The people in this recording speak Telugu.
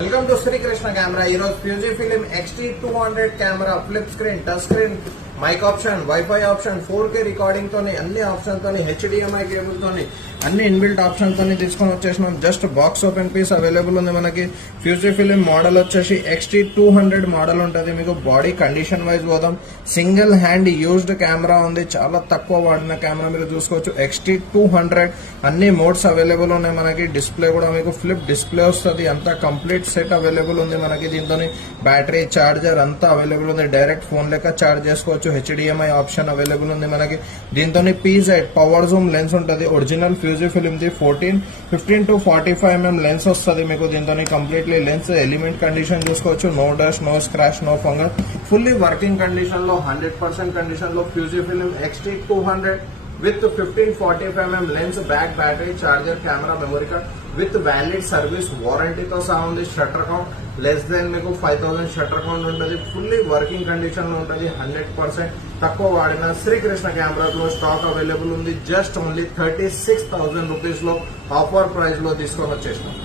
Welcome to Srikrishna camera. ఈ రోజు Fujifilm XT200 camera flip screen, touch screen, mic option, wifi option, 4K recording తోని, అన్ని ఆప్షన్ తోని, HDMI కేబుల్ తోని, అన్ని ఇన్బిల్ట్ ఆప్షన్ తోని తీసుకొని వచ్చేసినాం. Just box open piece available ఉంది మనకి. ఫ్యూజీఫిలిం మోడల్ వచ్చేసి XT200 మోడల్ ఉంటుంది. మీకు బాడీ కండిషన్ వైజ్ పోదాం. సింగిల్ హ్యాండ్ యూజ్డ్ కెమెరా ఉంది, చాలా తక్కువ వాడిన కెమెరా మీరు చూసుకోవచ్చు. XT200 అన్ని మోడ్స్ అవైలబుల్ ఉన్నాయి మనకి. డిస్ప్లే కూడా మీకు ఫ్లిప్ డిస్ప్లే వస్తుంది. అంతా కంప్లీట్ సెట్ అవైలబుల్ ఉంది మనకి. దీంతో బ్యాటరీ, చార్జర్ అంతా అవైలబుల్ ఉంది. డైరెక్ట్ ఫోన్ లెక్క చార్జ్ చేసుకోవచ్చు. HDMI ఆప్షన్ అవైలబుల్ ఉంది మనకి. దీంతో PZ పవర్ జూమ్ లెన్స్ ఉంటుంది. Original Fujifilm the 15 to 45 mm lens వస్తుంది మీకు. దీంతో కంప్లీట్లీ లెన్స్ ఎలిమెంట్ కండిషన్ చూసుకోవచ్చు. No dust, no scratch, no fungus, fully working condition లో 100% కండిషన్ లో ఫ్యూజీఫిలిం XT200 with 15-45 mm lens, back battery, charger, camera, memory card with valid service warranty తో సహా ఉంది. షట్టర్ కౌంట్ లెస్ దెన్ మీకు 5000 షట్టర్ కౌంట్ ఉంటుంది. ఫుల్లీ వర్కింగ్ కండిషన్ లో ఉంటుంది. 100% తక్కువ వాడిన శ్రీకృష్ణ కెమెరాస్ లో స్టాక్ అవైలబుల్ ఉంది. జస్ట్ ఓన్లీ 36,000 రూపీస్ లో ఆఫర్ ప్రైస్ లో తీసుకొని వచ్చేసినాం.